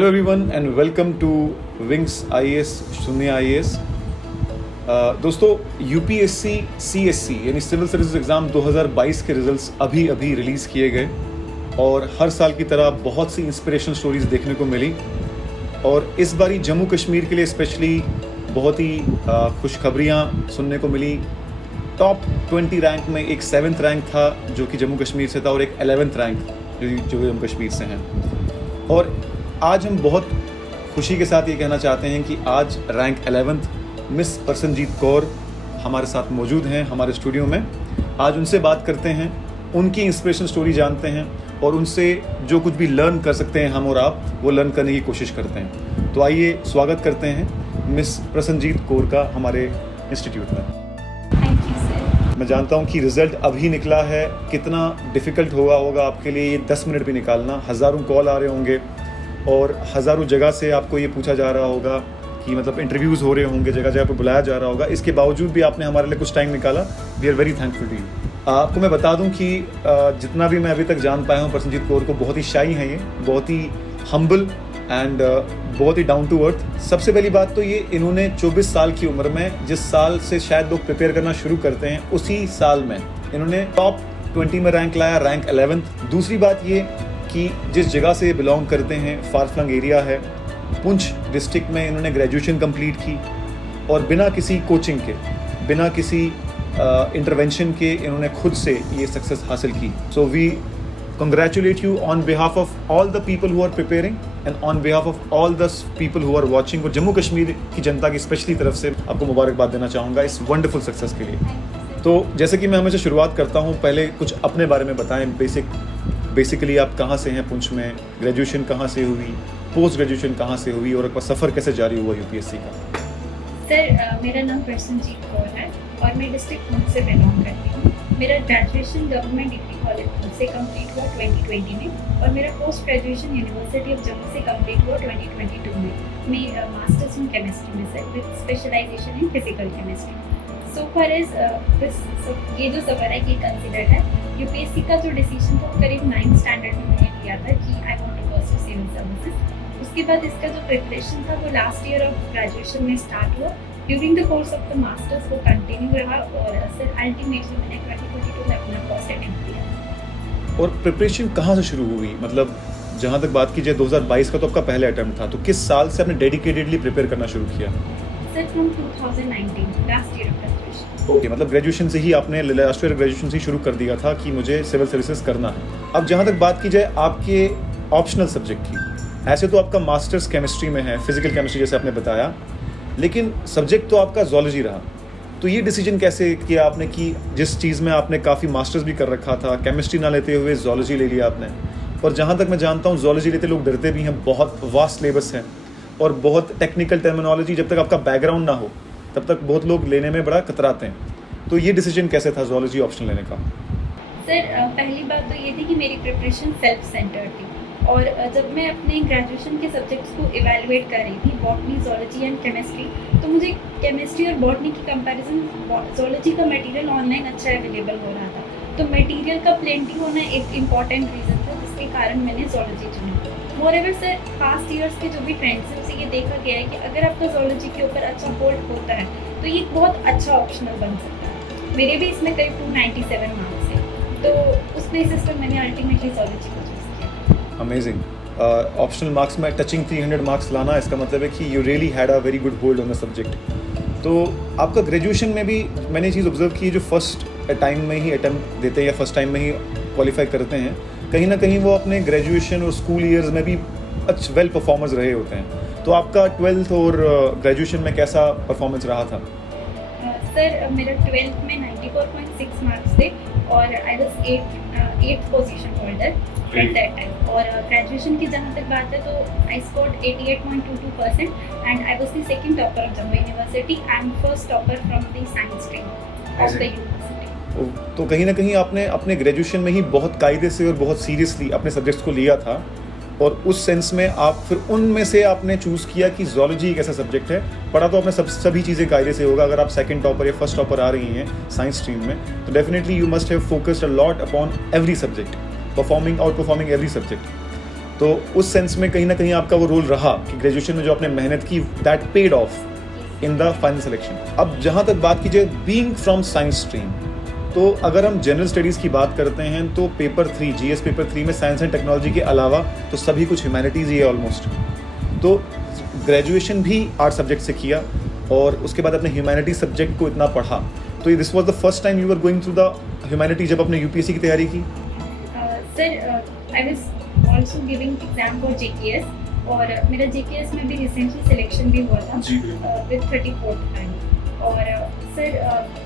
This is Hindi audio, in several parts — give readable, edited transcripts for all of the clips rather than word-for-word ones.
Hello everyone and welcome to wings IAS Shunya IAS. दोस्तों, यूपीएससी सीएससी यानी सिविल सर्विसेज एग्ज़ाम 2022 के रिजल्ट्स अभी रिलीज़ किए गए और हर साल की तरह बहुत सी इंस्पिरेशनल स्टोरीज देखने को मिली। और इस बारी जम्मू कश्मीर के लिए स्पेशली बहुत ही खुशखबरियाँ सुनने को मिली। टॉप 20 रैंक में एक 7th रैंक था जो कि जम्मू कश्मीर से था और एक 11th रैंक जो जम्मू कश्मीर से हैं। और आज हम बहुत खुशी के साथ ये कहना चाहते हैं कि आज rank 11th miss Prasannajit Kaur हमारे साथ मौजूद हैं हमारे स्टूडियो में। आज उनसे बात करते हैं, उनकी इंस्पिरेशन स्टोरी जानते हैं और उनसे जो कुछ भी लर्न कर सकते हैं हम और आप, वो लर्न करने की कोशिश करते हैं। तो आइए स्वागत करते हैं मिस प्रसन्नजीत कौर का हमारे इंस्टीट्यूट में। Thank you sir. मैं जानता हूँ कि रिज़ल्ट अभी निकला है, कितना डिफ़िकल्ट होगा आपके लिए ये 10 मिनट भी निकालना। हज़ारों कॉल आ रहे होंगे और हज़ारों जगह से आपको ये पूछा जा रहा होगा कि मतलब इंटरव्यूज़ हो रहे होंगे, जगह जगह पर बुलाया जा रहा होगा। इसके बावजूद भी आपने हमारे लिए कुछ टाइम निकाला। We are very thankful to you. आपको मैं बता दूं कि जितना भी मैं अभी तक जान पाया हूँ प्रसन्नजीत कौर को, बहुत ही शाई हैं ये, बहुत ही हम्बल एंड बहुत ही डाउन टू अर्थ। सबसे पहली बात तो ये, इन्होंने 24 साल की उम्र में, जिस साल से शायद लोग प्रिपेयर करना शुरू करते हैं, उसी साल में इन्होंने टॉप 20 में रैंक लाया, रैंक 11th। दूसरी बात ये कि जिस जगह से बिलोंग करते हैं, फार फ्लंग एरिया है, पुंछ डिस्ट्रिक्ट में इन्होंने ग्रेजुएशन कंप्लीट की और बिना किसी कोचिंग के, बिना किसी इंटरवेंशन के इन्होंने खुद से ये सक्सेस हासिल की। So we congratulate you on behalf of all the people who are preparing and on behalf of all the people who are watching. और जम्मू कश्मीर की जनता की स्पेशली तरफ से आपको मुबारकबाद देना चाहूँगा इस वंडरफुल सक्सेस के लिए। तो जैसे कि मैं हमेशा शुरुआत करता हूँ, पहले कुछ अपने बारे में बताएं। बेसिकली आप कहाँ से हैं पुंछ में, ग्रेजुएशन कहाँ से हुई, पोस्ट ग्रेजुएशन कहाँ से हुई और आपका सफ़र कैसे जारी हुआ यूपीएससी का? सर, मेरा नाम प्रसन्नजीत कौर है और मैं डिस्ट्रिक्ट पुंछ से बिलोंग करती हूँ। मेरा graduation government degree college Poonch से कंप्लीट हुआ 2020 में और मेरा post graduation university of Jammu से कंप्लीट हुआ 2022 में। मैं मास्टर्स इन केमिस्ट्री में से with specialization in physical chemistry. So for as ये जो सफ़र है ये कंसिडर्ड है। यूपीएससी का जो डिसीजन था वो करीब 9th स्टैंडर्ड में मैंने लिया था कि I want to pursue civil services. उसके बाद इसका जो प्रिपरेशन था वो लास्ट ईयर ऑफ ग्रेजुएशन में स्टार्ट हुआ। During the course of the masters वो कंटिन्यू रहा और सर अल्टीमेटली मैंने 2022 में अपना फर्स्ट अटेम्प्ट दिया। और प्रिपरेशन कहाँ से शुरू हुई? मतलब जहाँ तक बात की जाए 2022 का तो आपका पहला अटेम्प्ट था, तो किस साल से आपने डेडिकेटेडली प्रिपेयर करना शुरू किया? Sir from 2019, last year of graduation. Okay, मतलब ग्रेजुएशन से ही आपने, लास्ट ईयर ग्रेजुएशन से ही शुरू कर दिया था कि मुझे सिविल सर्विसेज करना है। अब जहाँ तक बात की जाए आपके ऑप्शनल सब्जेक्ट की, ऐसे तो आपका मास्टर्स केमिस्ट्री में है, फिजिकल केमिस्ट्री जैसे आपने बताया, लेकिन सब्जेक्ट तो आपका जोलॉजी रहा। तो ये डिसीजन कैसे किया आपने कि जिस चीज़ में आपने काफ़ी मास्टर्स भी कर रखा था, केमिस्ट्री ना लेते हुए जोलॉजी ले लिया आपने? और जहाँ तक मैं जानता हूँ जोलॉजी लेते लोग डरते भी हैं, बहुत वास्ट सिलेबस है और बहुत टेक्निकल टर्मिनोलॉजी, जब तक आपका बैकग्राउंड ना हो तब तक बहुत लोग लेने में बड़ा कतराते हैं। तो ये डिसीजन कैसे था जोलॉजी ऑप्शन लेने का? सर, पहली बात तो ये थी कि मेरी प्रिपरेशन सेल्फ सेंटर्ड थी और जब मैं अपने ग्रेजुएशन के सब्जेक्ट्स को इवैल्यूएट कर रही थी, बॉटनी, जोलॉजी एंड केमिस्ट्री, तो मुझे केमिस्ट्री और बॉटनी की कंपैरिजन जोलॉजी का मटेरियल ऑनलाइन अच्छा अवेलेबल हो रहा था, तो मटेरियल का प्लेंटी होना एक इम्पॉर्टेंट रीज़न था जिसके कारण मैंने जोलॉजी चुनी। मोरेवर सर, पास्ट ईयर्स के जो भी ट्रेंड्स हैं उससे ये देखा गया है कि अगर आपका जोलॉजी के ऊपर अच्छा होल्ड होता है तो ये बहुत अच्छा ऑप्शनल बन सकता है। मेरे भी इसमें करीब 297 मार्क्स हैं, तो उस बेसिस पर मैंने अल्टीमेटली जोलॉजी को चूज़ किया। अमेजिंग। ऑप्शनल मार्क्स में टचिंग 300 मार्क्स लाना, इसका मतलब है कि you really had a very good hold on the subject. तो आपका ग्रेजुएशन में भी मैंने ये चीज़ ऑब्जर्व की, जो फर्स्ट टाइम में ही अटैम्प्ट देते हैं या फर्स्ट टाइम में ही क्वालिफाई करते हैं, कहीं ना कहीं वो अपने ग्रेजुएशन और स्कूल ईयर्स में भी अच्छे वेल परफॉर्मर्स रहे होते हैं। तो आपका 12th और ग्रेजुएशन में कैसा परफॉर्मेंस रहा था? सर, मेरा 12th में 94.6 मार्क्स थे और I was 8th position holder eight that time. और ग्रेजुएशन की जहाँ तक बात है तो I scored 88.22% and I was the second topper of Jammu university and first topper from the science stream of the university. तो कहीं ना कहीं आपने अपने ग्रेजुएशन में ही बहुत कायदे से और बहुत सीरियसली अपने सब्जेक्ट्स को लिया था और उस सेंस में आप फिर उनमें से आपने चूज़ किया कि जोलॉजी एक ऐसा सब्जेक्ट है। पढ़ा तो आपने सभी चीज़ें कायदे से होगा। अगर आप सेकंड टॉपर या फर्स्ट टॉपर आ रही हैं साइंस स्ट्रीम में, तो definitely you must have focused a lot upon every subject, out performing every subject. तो उस सेंस में कहीं ना कहीं आपका वो रोल रहा कि ग्रेजुएशन में जो आपने मेहनत की that paid of in the final selection. अब जहाँ तक बात कीजिए बीइंग फ्रॉम साइंस स्ट्रीम, तो अगर हम जनरल स्टडीज़ की बात करते हैं तो पेपर 3 GS पेपर 3 में साइंस एंड टेक्नोलॉजी के अलावा तो सभी कुछ ह्यूमैनिटीज़ ही है ऑलमोस्ट। तो ग्रेजुएशन भी आर्ट सब्जेक्ट से किया और उसके बाद अपने ह्यूमैनिटी सब्जेक्ट को इतना पढ़ा, तो this was the first time you are going through the humanity जब आपने यूपीएससी की तैयारी की? Sir I was also giving exam for JKS और मेरा JKS में भी रिसेंटली सिलेक्शन भी हुआ था विद 34th रैंक। और सर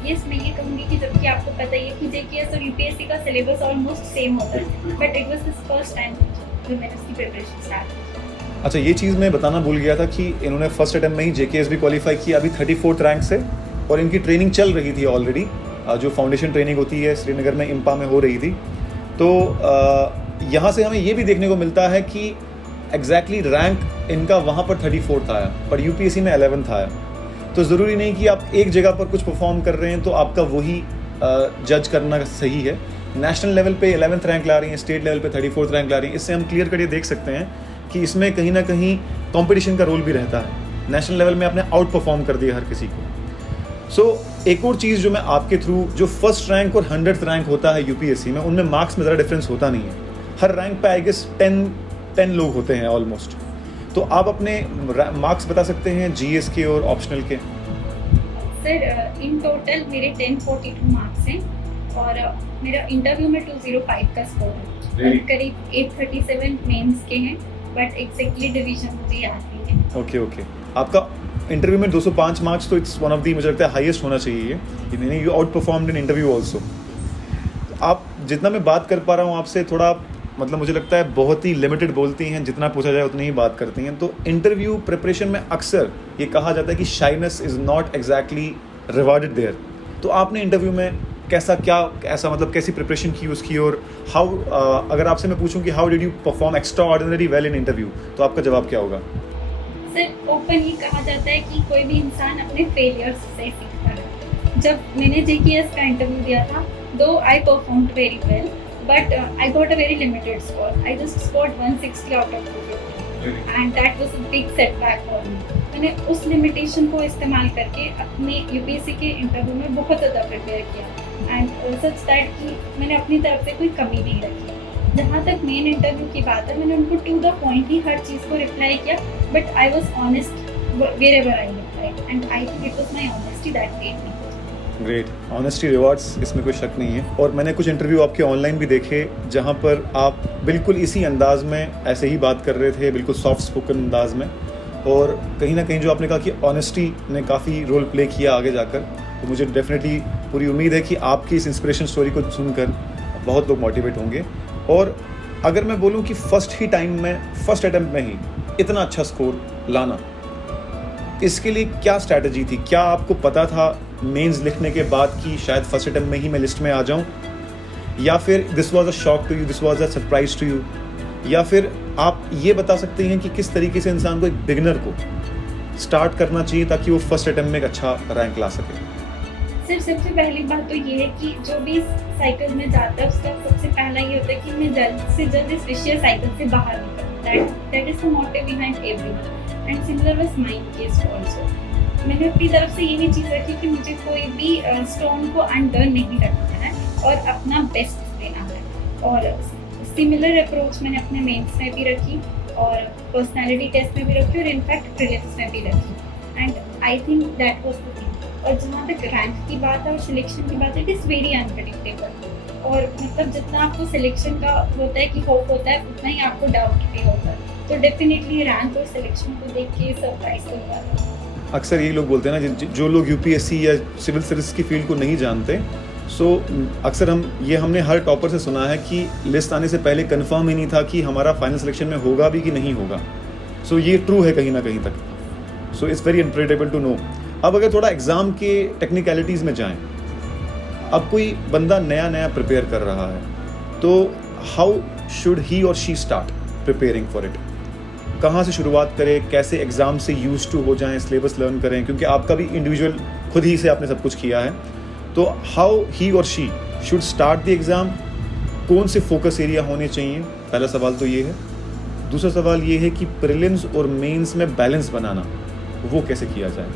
यस मैं ये कहूँगी कि जबकि आपको पता ही है कि JKS और UPSC का सिलेबस ऑलमोस्ट सेम होता है, but it was this first time जो मैंने उसकी प्रिपरेशन स्टार्ट की। अच्छा, ये चीज़ मैं बताना भूल गया था कि इन्होंने फर्स्ट अटेम्प्ट में ही JKS भी क्वालिफाई किया अभी 34th रैंक से, और इनकी ट्रेनिंग चल रही थी ऑलरेडी, जो फाउंडेशन ट्रेनिंग होती है श्रीनगर में इम्पा में हो रही थी। तो यहाँ से हमें ये भी देखने को मिलता है कि एग्जैक्टली रैंक इनका वहाँ पर 34th आया, पर यूपीएससी में 11th आया। तो ज़रूरी नहीं कि आप एक जगह पर कुछ परफॉर्म कर रहे हैं तो आपका वही जज करना सही है। नेशनल लेवल पे 11th रैंक ला रही हैं, स्टेट लेवल पे 34th रैंक ला रही हैं, इससे हम क्लियर कट ये देख सकते हैं कि इसमें कहीं ना कहीं कंपटीशन का रोल भी रहता है। नेशनल लेवल में आपने आउट परफॉर्म कर दिया हर किसी को। एक और चीज़ जो मैं आपके थ्रू, जो फर्स्ट रैंक और 100th रैंक होता है यूपीएससी में, उनमें मार्क्स में ज़रा डिफरेंस होता नहीं है। हर रैंक पे आई गेस 10 लोग होते हैं ऑलमोस्ट। तो आप अपने मार्क्स बता सकते हैं GS के और ऑप्शनल के? सर इन टोटल मेरे 1042 मार्क्स हैं और मेरा इंटरव्यू में 205 का स्कोर है। Really? करीब 837 मेंस के हैं, बट एग्जैक्टली डिवीजन मुझे याद नहीं है। ओके। आपका इंटरव्यू में 205 मार्क्स, तो इट्स वन ऑफ दी, मुझे लगता है हाईएस्ट होना चाहिए ये। You out performed in interview also. आप जितना मैं बात कर पा रहा हूँ आपसे, थोड़ा मतलब मुझे लगता है बहुत ही लिमिटेड बोलती हैं, जितना पूछा जाए उतनी ही बात करती हैं। तो इंटरव्यू प्रिपरेशन में अक्सर ये कहा जाता है कि shyness is not exactly rewarded there. तो आपने इंटरव्यू में कैसी प्रिपरेशन की उसकी, और हाउ, अगर आपसे मैं पूछूं कि how did you perform extra ordinary well in interview, तो आपका जवाब क्या होगा? सर ओपनली कहा जाता है कि कोई भी इंसान अपने फेलियर्स से सीखता है। जब मैंने JKS का इंटरव्यू दिया था, दो आई performed very well, but I got a very limited score. I just scored 160 out of 250, and that was a big setback for me. मैंने उस लिमिटेशन को इस्तेमाल करके अपने UPSC के इंटरव्यू में बहुत ज़्यादा प्रिपेयर किया, एंड सच दैट कि मैंने अपनी तरफ से कोई कमी नहीं रखी। जहाँ तक मेन इंटरव्यू की बात है, मैंने उनको टू द पॉइंट ही हर चीज़ को रिप्लाई किया, but I was honest wherever I replied, and I think it was my honesty that made me. Great, honesty rewards, इसमें कोई शक नहीं है। और मैंने कुछ इंटरव्यू आपके ऑनलाइन भी देखे जहाँ पर आप बिल्कुल इसी अंदाज में ऐसे ही बात कर रहे थे, बिल्कुल सॉफ्ट स्पोकन अंदाज में, और कहीं ना कहीं जो आपने कहा कि ऑनेस्टी ने काफ़ी रोल प्ले किया आगे जाकर। तो मुझे डेफिनेटली पूरी उम्मीद है कि आपकी इस इंस्पिरेशन स्टोरी को सुनकर बहुत लोग मोटिवेट होंगे। और अगर मैं बोलूँ कि फर्स्ट अटेम्प्ट में ही इतना अच्छा स्कोर लाना, इसके लिए क्या स्ट्रैटेजी थी? क्या आपको पता था मेंस लिखने के बाद कि शायद फर्स्ट अटेम्प्ट में ही मैं लिस्ट में आ जाऊं, या फिर this was a shock to you, this was a surprise to you, या फिर आप ये बता सकते हैं कि किस तरीके से इंसान को, एक बिगिनर को स्टार्ट करना चाहिए ताकि वो फर्स्ट अटेम्प्ट में एक अच्छा रैंक ला सके? सर सबसे पहली बात तो ये है कि जो भी साइकिल में जाता है उसका सबसे पहला ये होता है कि मैं जल्द से जल्द इस विशियस साइकिल से बाहर निकलूं। That is the motive behind everyone, and similar was my case also. मैंने अपनी तरफ से यही चीज़ रखी कि मुझे कोई भी स्टोन को अनडर्न नहीं रखना है और अपना बेस्ट देना है। और सिमिलर अप्रोच मैंने अपने मेंस में भी रखी और पर्सनालिटी टेस्ट में भी रखी और इनफैक्ट प्रीलिम्स में भी रखी, and I think that was the thing. और जहाँ तक रैंक की बात है और सिलेक्शन की बात है, इट इज़ वेरी अनप्रेडिक्टेबल। और मतलब जितना आपको सिलेक्शन का होता है कि होप होता है, उतना ही आपको डाउट भी होता है। तो डेफिनेटली रैंक और सिलेक्शन को देख के सरप्राइज हो जाता है। अक्सर यही लोग बोलते हैं ना, जो लोग UPSC या सिविल सर्विस की फील्ड को नहीं जानते, अक्सर हमने हर टॉपर से सुना है कि लिस्ट आने से पहले कंफर्म ही नहीं था कि हमारा फाइनल सिलेक्शन में होगा भी कि नहीं होगा। ये ट्रू है कहीं ना कहीं तक। It's very unpredictable to know. अब अगर थोड़ा एग्ज़ाम के टेक्निकलिटीज़ में जाएं, अब कोई बंदा नया प्रिपेयर कर रहा है, तो हाउ शुड ही और she start preparing for it? कहाँ से शुरुआत करें, कैसे एग्ज़ाम से यूज टू हो जाएं, सिलेबस लर्न करें, क्योंकि आपका भी इंडिविजुअल खुद ही से आपने सब कुछ किया है। तो हाउ ही और she should start the exam, कौन से फोकस एरिया होने चाहिए? पहला सवाल तो ये है। दूसरा सवाल ये है कि प्रीलिम्स और मेंस में बैलेंस बनाना वो कैसे किया जाए?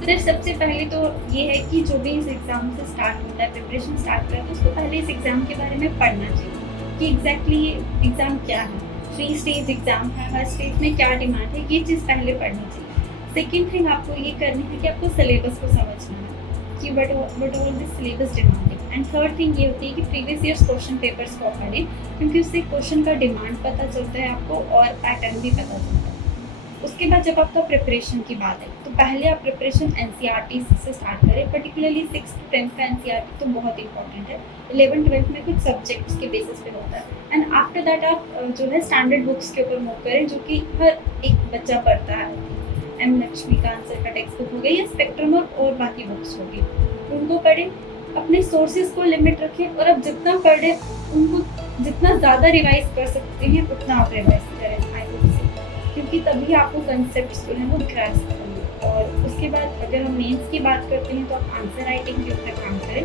सर सबसे पहले तो ये है कि जो भी इस एग्ज़ाम से स्टार्ट होता है, प्रिपरेशन स्टार्ट करता है, उसको पहले इस एग्ज़ाम के बारे में पढ़ना चाहिए कि एग्जैक्टली ये एग्ज़ाम क्या है। 3 स्टेज एग्ज़ाम है, हर स्टेज में क्या डिमांड है, ये चीज़ पहले पढ़नी चाहिए। सेकेंड थिंग आपको ये करनी है कि आपको सिलेबस को समझना है कि what all this syllabus demanding. And third thing ये होती है कि प्रीवियस ईयर्स क्वेश्चन पेपर्स को पढ़ें, क्योंकि उससे क्वेश्चन का डिमांड पता चलता है आपको और पैटर्न भी पता चलता है। उसके बाद जब आपका प्रिपरेशन की बात है तो पहले आप प्रिपरेशन एनसीईआरटी से स्टार्ट करें, पर्टिकुलरली 6th to 10th का एनसीईआरटी तो बहुत इंपॉर्टेंट है। 11th 12th में कुछ सब्जेक्ट्स के बेसिस पे होता है एंड आफ्टर दैट आप जो है स्टैंडर्ड बुक्स के ऊपर मूव करें, जो कि हर एक बच्चा पढ़ता है। एम लक्ष्मीकांत सर का टेक्स्ट बुक हो गई या स्पेक्ट्रम और बाकी बुक्स होगी, उनको पढ़ें। अपने सोर्सेज को लिमिट रखें और अब जितना पढ़ें उनको जितना ज़्यादा रिवाइज कर सकते हैं उतना आप रिवाइज करें, आई वुड से, क्योंकि तभी आपको कंसेप्ट जो है वो ग्रास्प करेंगे। और उसके बाद अगर हम मेंस की बात करते हैं तो आप आंसर राइटिंग के ऊपर काम करें।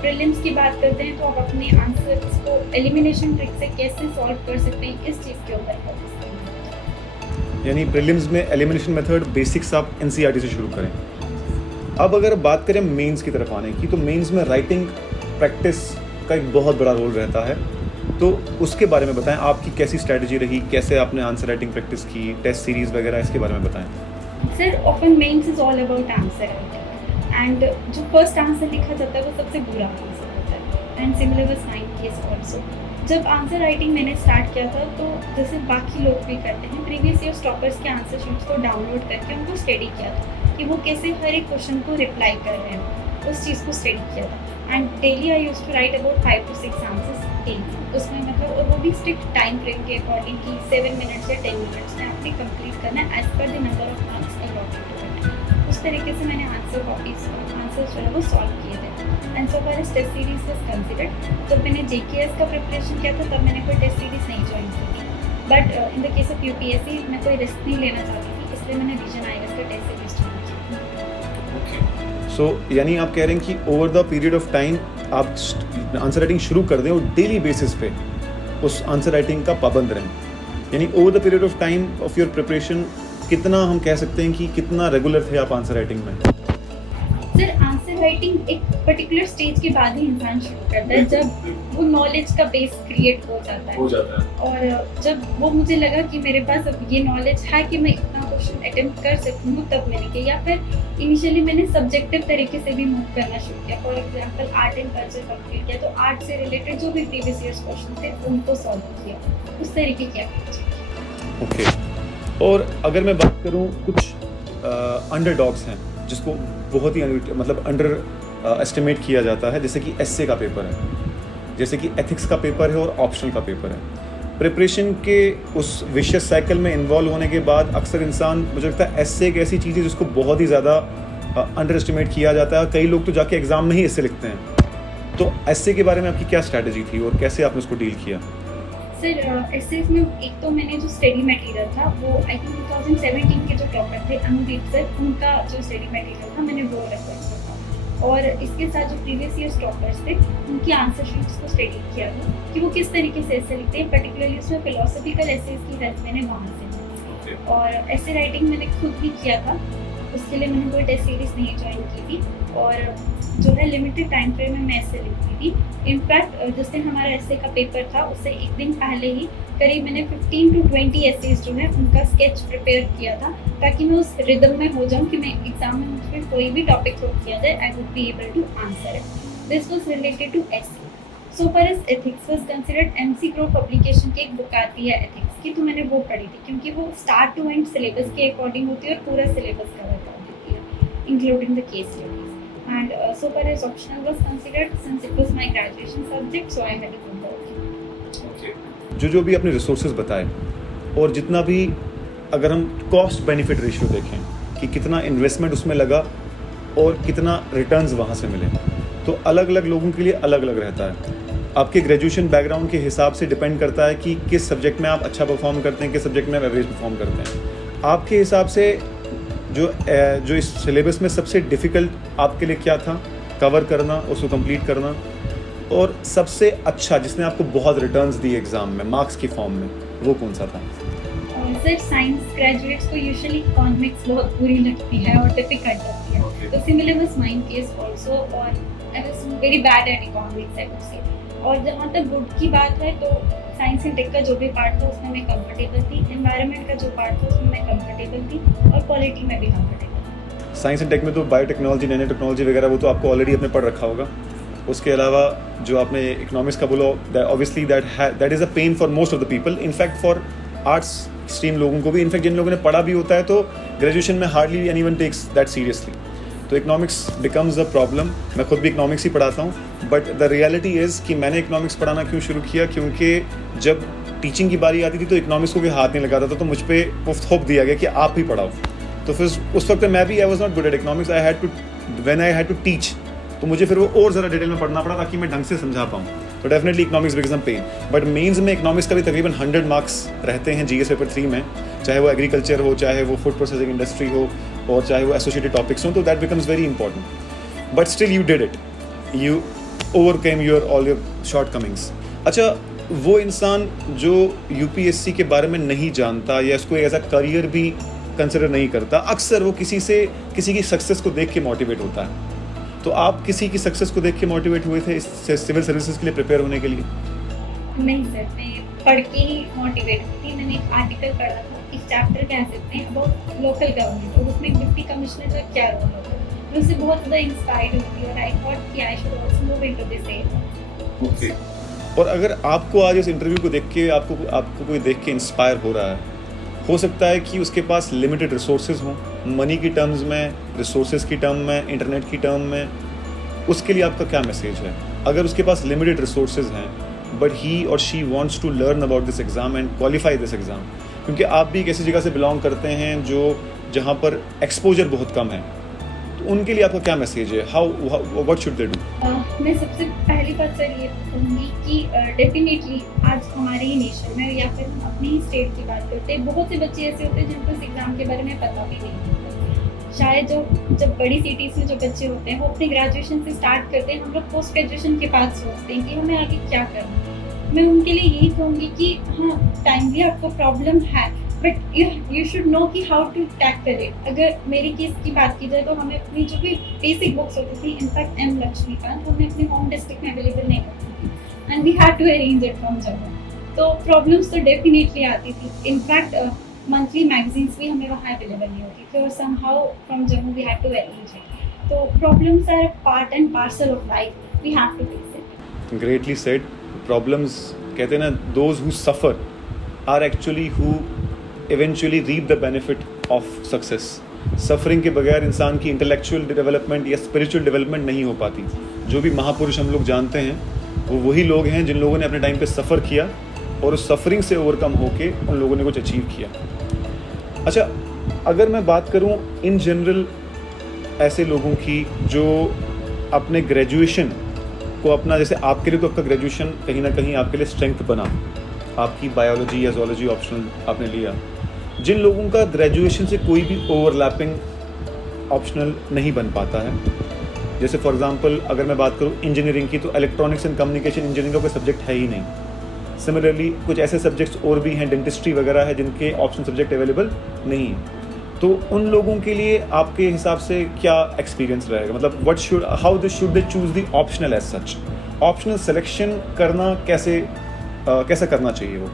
प्रीलिम्स की बात करते हैं तो आप अपने आंसर्स को एलिमिनेशन ट्रिक से कैसे सॉल्व कर सकते हैं, इस चीज़ के ऊपर फोकस करें। यानी प्रीलिम्स में एलिमिनेशन मेथड बेसिक्स आप एनसीईआरटी से शुरू करें। अब अगर बात करें मेंस की तरफ आने की, तो मेंस में राइटिंग प्रैक्टिस का एक बहुत बड़ा रोल रहता है, तो उसके बारे में बताएं। आपकी कैसी स्ट्रैटेजी रही, कैसे आपने आंसर राइटिंग प्रैक्टिस की, टेस्ट सीरीज़ वगैरह, इसके बारे में बताएं। Sir often mains is all about answer writing and जो फर्स्ट आंसर लिखा जाता है वो सबसे बुरा आंसर होता है and similar with sign case also. जब आंसर राइटिंग मैंने स्टार्ट किया था तो जैसे बाकी लोग भी करते हैं, प्रीवियस ईयर टॉपर्स के आंसर शीट्स को डाउनलोड करके उनको स्टडी किया था कि वो कैसे हर एक क्वेश्चन को रिप्लाई कर रहे हैं, उस चीज़ को स्टडी किया था। And daily I used to write about 5 to 6 answers daily. उसमें मतलब और वो भी स्ट्रिक्ट टाइम फ्रेम के अकॉर्डिंग कि 7 मिनट्स या 10 मिनट्स में आपने कंप्लीट करना है as per the number of marks allotted to it. उस तरीके से मैंने आंसर जो है वो सॉल्व किए थे। And so far as test series was considered, जब मैंने जेकेएस का प्रिपरेशन किया था तब मैंने कोई टेस्ट सीरीज नहीं ज्वाइन की थी, but in the case of UPSC मैं कोई रिस्क नहीं लेना चाहती थी, इसलिए मैंने विजन आईएएस का टेस्ट सीरीज ज्वाइन की थी। सो यानी आप कह रहे हैं कि over the period of time आप आंसर राइटिंग शुरू कर दें और डेली बेसिस पे उस आंसर राइटिंग का पाबंद रहें। यानी over the period of time of your preparation कितना हम कह सकते हैं कि कितना रेगुलर थे आप आंसर राइटिंग में? सर आंसर राइटिंग एक पर्टिकुलर स्टेज के बाद ही इंसान शुरू करता है, जब वो नॉलेज का बेस क्रिएट हो जाता है। और जब वो मुझे लगा कि मेरे पास अब ये नॉलेज है कि मैं इतना क्वेश्चन अटेम्प्ट कर सकूँ, तब मैंने किया। या फिर इनिशियली मैंने सब्जेक्टिव तरीके से भी मूव करना शुरू किया। For example art and culture complete किया तो आर्ट से रिलेटेड जो भी प्रीवियस ईयर्स क्वेश्चन थे उनको सॉल्व किया, उस तरीके की अप्रोच की। ओके। और अगर मैं बात करूं, कुछ अंडरडॉग्स हैं जिसको बहुत ही मतलब अंडर एस्टिमेट किया जाता है, जैसे कि एसए का पेपर है, जैसे कि एथिक्स का पेपर है और ऑप्शनल का पेपर है। प्रिपरेशन के उस विशेष साइकिल में इन्वॉल्व होने के बाद अक्सर इंसान, मुझे लगता है एसए एक ऐसी चीज़ है जिसको बहुत ही ज़्यादा अंडर एस्टिमेट किया जाता है। कई लोग तो जाके एग्जाम में ही एसए लिखते हैं। तो एसए के बारे में आपकी क्या स्ट्रैटेजी थी और कैसे आपने उसको डील किया? सर एसेज में एक तो मैंने जो स्टडी मटेरियल था वो आई थिंक 2017 के जो टॉपर थे अनुदीप सर, उनका जो स्टडी मटेरियल था मैंने वो रेफर किया था। और इसके साथ जो प्रीवियस ईयर टॉपर्स थे उनकी आंसर शीट्स को स्टडी किया था कि वो किस तरीके से ऐसे लिखते हैं। पर्टिकुलरली उसमें फिलोसफिकल एसेज की हेल्प मैंने वहाँ से ली। और ऐसे राइटिंग मैंने खुद भी किया था, उसके लिए मैंने कोई टेस्ट सीरीज नहीं ज्वाइन की थी और जो है लिमिटेड टाइम फ्रेम में मैं ऐसे लिखती थी। इनफैक्ट जिस दिन हमारा ऐसे का पेपर था उससे एक दिन पहले ही करीब मैंने 15 to 20 एसेज जो है उनका स्केच प्रिपेयर किया था, ताकि मैं उस रिदम में हो जाऊँ कि मैं एग्जाम में मुझ पर कोई भी टॉपिक थ्रो किया जाए I would be able to answer it. This was related to essay. So far as ethics was considered, McGraw publication की एक बुक आती है एथिक्स की, तो मैंने वो पढ़ी थी क्योंकि वो स्टार्ट टू एंड सिलेबस के अकॉर्डिंग होती है और पूरा सिलेबस कवर कर देती है including the case studies. And so far as optional was considered, since it was my graduation subject, so I had to go for it. जो भी अपने रिसोर्सेज बताए और जितना भी, अगर हम कॉस्ट बेनिफिट रेशियो देखें कि कितना इन्वेस्टमेंट उसमें लगा और कितना रिटर्न्स वहाँ से मिले, तो अलग अलग लोगों के लिए अलग अलग रहता है। आपके ग्रेजुएशन बैकग्राउंड के हिसाब से डिपेंड करता है कि किस सब्जेक्ट में आप अच्छा परफॉर्म करते हैं, किस सब्जेक्ट में आप एवरेज परफॉर्म करते हैं। आपके हिसाब से जो इस सिलेबस में सबसे डिफ़िकल्ट आपके लिए क्या था कवर करना, उसको कंप्लीट करना, और सबसे अच्छा जिसने आपको बहुत रिटर्न्स दिए एग्ज़ाम में मार्क्स की फॉर्म में, वो कौन सा था? सर साइंस ग्रेजुएट्स को यूजुअली इकोनॉमिक्स बहुत बुरी लगती है और डिफिकल्ट लगती है. Okay. तो similar was mine case also, और I was very bad at economics I would say. और जहाँ तक गुड की बात है तो साइंस एंड टेक का जो भी पार्ट था उसमें मैं कंफर्टेबल थी, एनवायरनमेंट का जो पार्ट था उसमें मैं कंफर्टेबल थी, और पॉलिटी में भी कंफर्टेबल थी. साइंस एंड टेक में तो बायोटेक्नोलॉजी, नैनो टेक्नोलॉजी वगैरह वो तो आपको ऑलरेडी अपने पढ़ रखा होगा. उसके अलावा जो आपने इकोनॉमिक्स का बोला, obviously that is a pain for most of the people, in fact for arts stream लोगों को भी. इनफैक्ट जिन लोगों ने पढ़ा भी होता है तो ग्रेजुएशन में hardly anyone takes that seriously. तो इकोनॉमिक्स बिकम्स अ प्रॉब्लम. मैं खुद भी इकोनॉमिक्स ही पढ़ाता हूँ, बट द रियलिटी इज़ कि मैंने इकोनॉमिक्स पढ़ाना क्यों शुरू किया, क्योंकि जब टीचिंग की बारी आती थी तो इकोनॉमिक्स को कोई हाथ नहीं लगाता था, तो मुझ पर थोप दिया गया कि आप ही पढ़ाओ. तो फिर उस वक्त मैं भी I was not good at economics. When I had to teach, तो मुझे फिर वो और ज़्यादा डिटेल में पढ़ना पड़ा ताकि मैं ढंग से समझा पाऊँ. तो definitely economics becomes a pain. But mains में इकोनॉमिक्स का भी तकरीबन 100 मार्क्स रहते हैं जीएस पेपर 3 में, चाहे वो एग्रीकल्चर हो, चाहे वो फूड प्रोसेसिंग इंडस्ट्री हो, और चाहे वो एसोसिएटेड टॉपिक्स हो. तो that becomes very important. But still you did it, you overcame all your shortcomings. अच्छा, वो इंसान जो यूपीएससी के बारे में नहीं जानता या इसको एज अ करियर भी कंसिडर नहीं करता, अक्सर वो किसी की सक्सेस को देख के मोटिवेट होता है. तो आप किसी की सक्सेस को देख के मोटिवेट हुए थे इस सिविल सर्विसेज के लिए प्रिपेयर होने के लिए? नहीं सर, मैं पढ़ के ही मोटिवेट हुई थी. मैंने एक आर्टिकल पढ़ा था, एक चैप्टर कह सकते हैं, अबाउट लोकल गवर्नमेंट, और उसमें डिप्टी कमिश्नर का क्या रोल होता है. मैं उससे बहुत ज़्यादा इंस्पायर्ड हुई और आई थॉट कि I should also move into this area. Okay. और अगर आपको आज इस इंटरव्यू को देख के आपको कोई देख के इंस्पायर हो रहा है, हो सकता है कि उसके पास लिमिटेड रिसोर्सेज हों, मनी की टर्म्स में, रिसोर्सेज की टर्म में, इंटरनेट की टर्म में, उसके लिए आपका क्या मैसेज है? अगर उसके पास लिमिटेड रिसोर्सेज हैं बट ही और she wants to learn about this exam and qualify this exam, क्योंकि आप भी एक ऐसी जगह से बिलोंग करते हैं जहाँ पर एक्सपोजर बहुत कम है, तो उनके लिए आपका क्या मैसेज है? What should they do? मैं सबसे पहली बात सर ये कहूँगी कि डेफिनेटली आज हमारे ही नेशन में या फिर हम अपनी ही स्टेट की बात करते हैं, बहुत से बच्चे ऐसे होते हैं जिनको इस एग्ज़ाम के बारे में पता भी नहीं होता. शायद जब बड़ी सिटीज़ में जो बच्चे होते हैं वो अपने ग्रेजुएशन से स्टार्ट करते हैं, हम लोग पोस्ट ग्रेजुएशन के बाद सोचते हैं कि हमें आगे क्या करना है. मैं उनके लिए यही कहूँगी कि हाँ, टाइमली आपको प्रॉब्लम है, बट यू शुड नो कि हाउ टू टैकल इट. अगर मेरी केस की बात की जाए तो हमें अपनी जो भी बेसिक बुक्स होती थी, इनफैक्ट एम लक्ष्मीकांत, हमें अपने होम डिस्ट्रिक्ट में अवेलेबल नहीं होती थी, and we had to arrange it from Jammu. तो प्रॉब्लम्स तो डेफिनेटली आती थी. इनफैक्ट मंथली मैगजीन्स भी हमें वहाँ अवेलेबल नहीं होती थी, और somehow from Jammu we had to arrange it. तो problems are part and parcel of life, we have to face it. Greatly said. Problems कहते हैं ना, those who suffer are actually who eventually reap the benefit of success. Suffering के बगैर इंसान की इंटेलेक्चुअल डेवलपमेंट या स्पिरिचुअल डेवलपमेंट नहीं हो पाती. जो भी महापुरुष हम लोग जानते हैं वो वही लोग हैं जिन लोगों ने अपने टाइम पे सफ़र किया और उस सफरिंग से ओवरकम होके उन लोगों ने कुछ अचीव किया. अच्छा, अगर मैं बात करूं इन जनरल ऐसे लोगों की जो अपने ग्रेजुएशन को अपना, जैसे आपके लिए तो आपका ग्रेजुएशन कहीं ना कहीं आपके लिए स्ट्रेंथ बना, आपकी बायोलॉजी या जोलॉजी ऑप्शनल आपने लिया. जिन लोगों का ग्रेजुएशन से कोई भी ओवरलैपिंग ऑप्शनल नहीं बन पाता है, जैसे फॉर एग्जांपल अगर मैं बात करूं इंजीनियरिंग की, तो इलेक्ट्रॉनिक्स एंड कम्युनिकेशन इंजीनियरिंग का कोई सब्जेक्ट है ही नहीं. सिमिलरली कुछ ऐसे सब्जेक्ट्स और भी हैं, डेंटिस्ट्री वगैरह है, जिनके ऑप्शन सब्जेक्ट अवेलेबल नहीं है. तो उन लोगों के लिए आपके हिसाब से क्या एक्सपीरियंस रहेगा? मतलब how they should they choose the optional as such? Optional selection करना कैसा करना चाहिए वो?